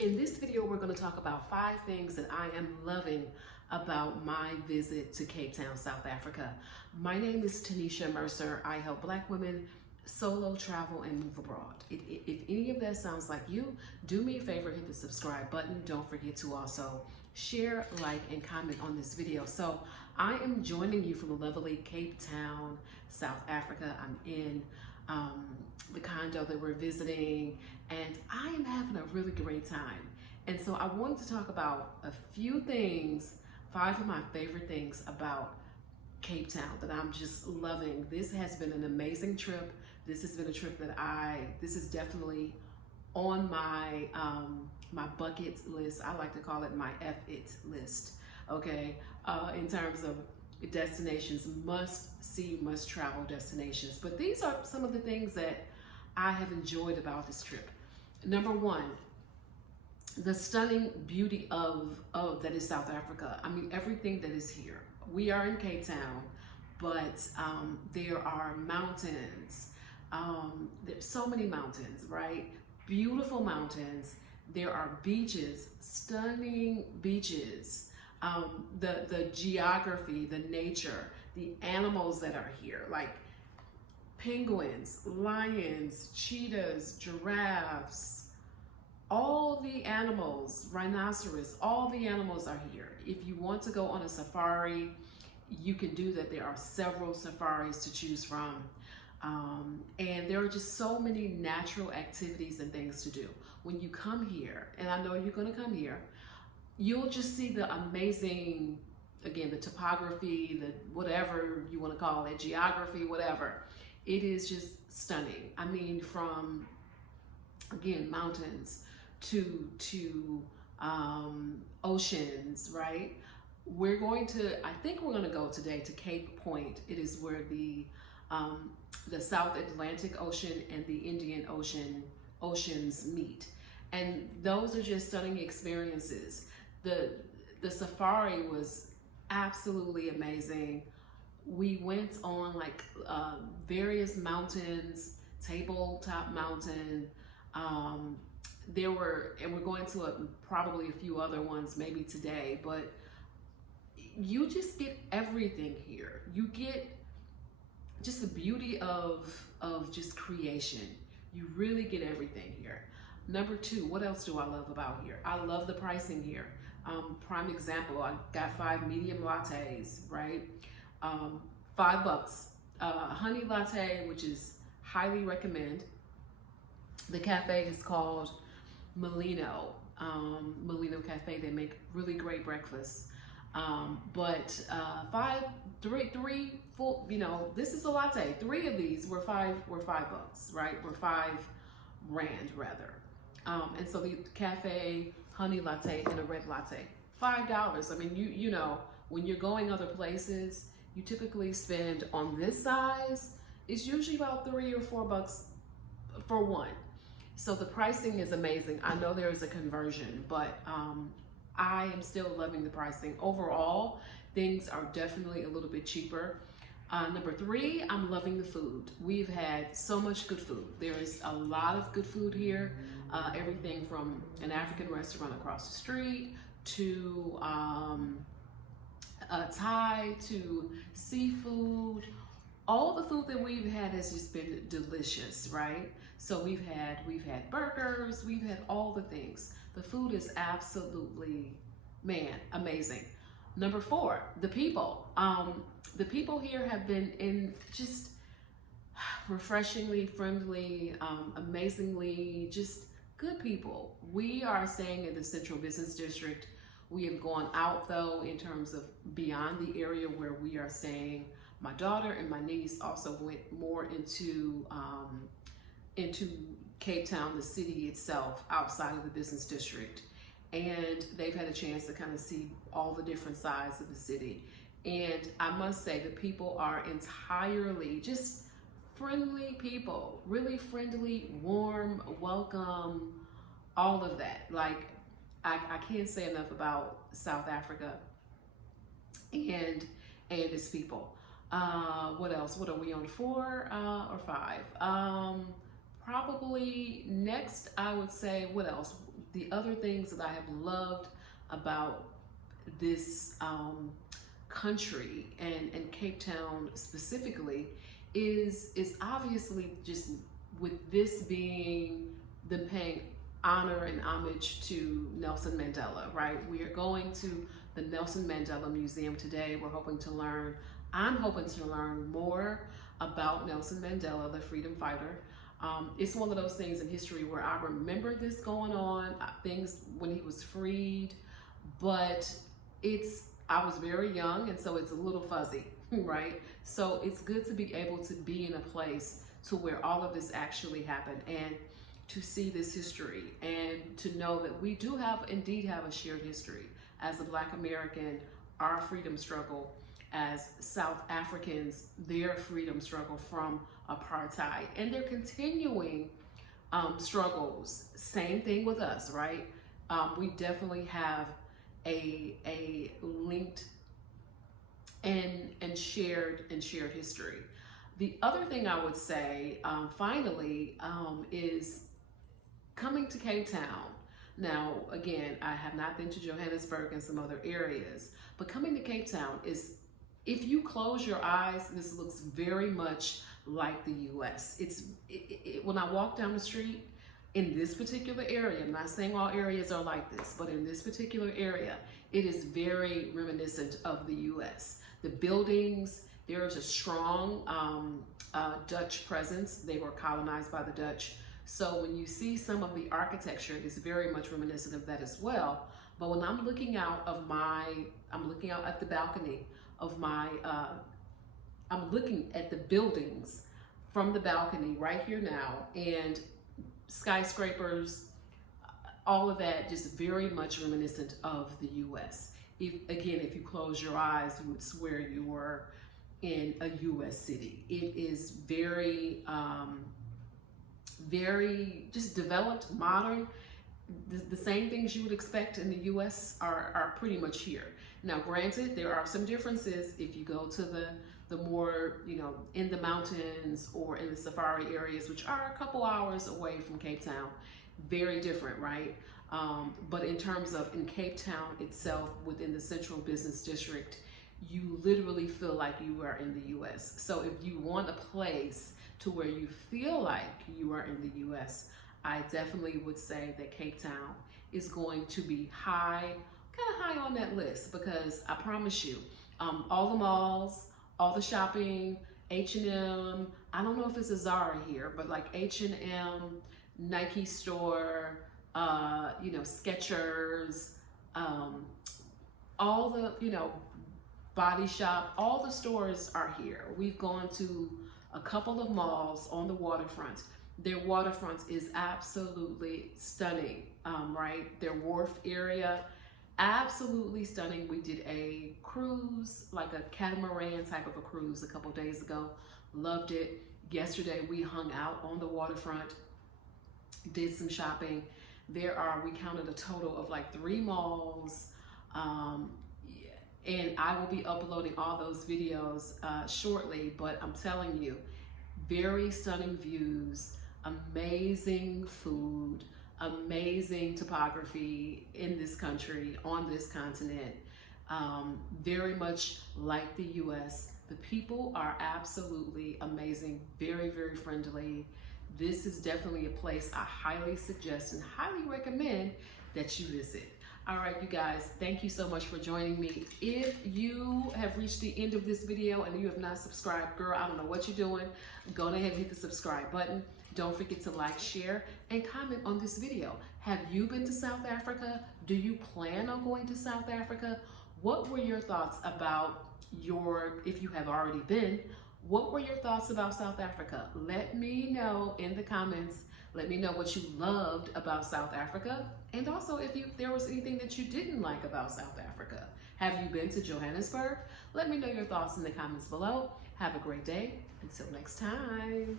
In this video, we're going to talk about 5 things that I am loving about my visit to Cape Town, South Africa. My name is Tanisha Mercer. I help Black women solo travel and move abroad. If any of that sounds like you, do me a favor, hit the subscribe button. Don't forget to also share, like, and comment on this video. So I am joining you from the lovely Cape Town, South Africa. I'm in the condo that we're visiting, and I am having a really great time. And so I wanted to talk about a few things, 5 of my favorite things about Cape Town that I'm just loving. This has been an amazing trip. This has been a trip that this is definitely on my my bucket list. I like to call it my F-it list, okay? In terms of destinations, must see, must travel destinations. But these are some of the things that I have enjoyed about this trip. Number 1, the stunning beauty of that is South Africa. I mean, everything that is here. We are in Cape Town, but there are mountains. There's so many mountains, right? Beautiful mountains. There are beaches, stunning beaches. The geography, the nature, the animals that are here, like penguins, lions, cheetahs, giraffes, all the animals, rhinoceros, all the animals are here. If you want to go on a safari, you can do that. There are several safaris to choose from. And there are just so many natural activities and things to do. When you come here, and I know you're gonna come here, you'll just see the amazing, again, the topography, the whatever you wanna call it, geography, whatever. It is just stunning. I mean, from, again, mountains to oceans, right? I think we're gonna go today to Cape Point. It is where the South Atlantic Ocean and the Indian oceans meet. And those are just stunning experiences. The safari was absolutely amazing. We went on like various mountains, Tabletop Mountain. And we're going to probably a few other ones maybe today, but you just get everything here. You get just the beauty of just creation. You really get everything here. Number 2, what else do I love about here? I love the pricing here. Prime example, I got 5 medium lattes, right? $5. Honey latte, which is highly recommend. The cafe is called Molino Cafe. They make really great breakfast. But 3 full, this is a latte. 3 of these were $5, right? Were 5 rand rather. And so the cafe, honey latte, and a red latte, $5. I mean, you know, when you're going other places, you typically spend on this size, it's usually about $3 or $4 for one. So the pricing is amazing. I know there is a conversion, but I am still loving the pricing. Overall, things are definitely a little bit cheaper. Number 3, I'm loving the food. We've had so much good food. There is a lot of good food here. Everything from an African restaurant across the street to Thai to seafood. All the food that we've had has just been delicious, right? So we've had burgers, we've had all the things. The food is absolutely, man, amazing. Number 4, the people. The people here have been just refreshingly friendly, amazingly just good people. We are staying in the Central Business District. We have gone out though in terms of beyond the area where we are staying. My daughter and my niece also went more into Cape Town, the city itself, outside of the business district. And they've had a chance to kind of see all the different sides of the city. And I must say the people are entirely just friendly people, really friendly, warm, welcome, all of that. Like, I can't say enough about South Africa and its people. What else? What are we on, 4 or 5? Probably next, I would say, what else? the other things that I have loved about this country and Cape Town specifically is obviously just with this being them paying honor and homage to Nelson Mandela, right? We are going to the Nelson Mandela Museum today. I'm hoping to learn more about Nelson Mandela, the freedom fighter. It's one of those things in history where I remember this going on, things when he was freed, but I was very young, and so it's a little fuzzy, right? So it's good to be able to be in a place to where all of this actually happened, and to see this history, and to know that we do indeed have a shared history as a Black American, our freedom struggle, as South Africans, their freedom struggle from apartheid, and their continuing struggles. Same thing with us, right? We definitely have a linked and shared history. The other thing I would say, finally, is coming to Cape Town. Now, again, I have not been to Johannesburg and some other areas, but coming to Cape Town is, if you close your eyes, this looks very much like the US. When I walk down the street in this particular area, I'm not saying all areas are like this, but in this particular area, it is very reminiscent of the US. The buildings, there is a strong Dutch presence. They were colonized by the Dutch. So when you see some of the architecture, it's very much reminiscent of that as well. But when I'm looking out at the balcony of my, I'm looking at the buildings from the balcony right here now, and skyscrapers, all of that just very much reminiscent of the US. If you close your eyes, you would swear you were in a US city. It is very, very just developed, modern. The same things you would expect in the US are pretty much here. Now, granted, there are some differences if you go to the more, in the mountains or in the safari areas, which are a couple hours away from Cape Town. Very different, right? But in terms of in Cape Town itself, within the Central Business District, you literally feel like you are in the US. So if you want a place to where you feel like you are in the US, I definitely would say that Cape Town is going to be kind of high on that list, because I promise you, all the malls, all the shopping, H&M, I don't know if it's a Zara here, but like H&M, Nike store, Skechers, all the, Body Shop, all the stores are here. We've gone to a couple of malls on the waterfront. Their waterfront is absolutely stunning, right? Their wharf area, absolutely stunning. We did a cruise, like a catamaran type of a cruise a couple days ago. Loved it. Yesterday we hung out on the waterfront, did some shopping. We counted a total of like 3 malls. And I will be uploading all those videos shortly, but I'm telling you, very stunning views, amazing food, amazing topography in this country, on this continent, very much like the US. The people are absolutely amazing, very, very friendly. This is definitely a place I highly suggest and highly recommend that you visit. All right, you guys, thank you so much for joining me. If you have reached the end of this video and you have not subscribed, girl, I don't know what you're doing. Go ahead and hit the subscribe button. Don't forget to like, share, and comment on this video. Have you been to South Africa? Do you plan on going to South Africa? What were your thoughts about if you have already been, what were your thoughts about South Africa? Let me know in the comments. Let me know what you loved about South Africa, and also if there was anything that you didn't like about South Africa. Have you been to Johannesburg? Let me know your thoughts in the comments below. Have a great day. Until next time.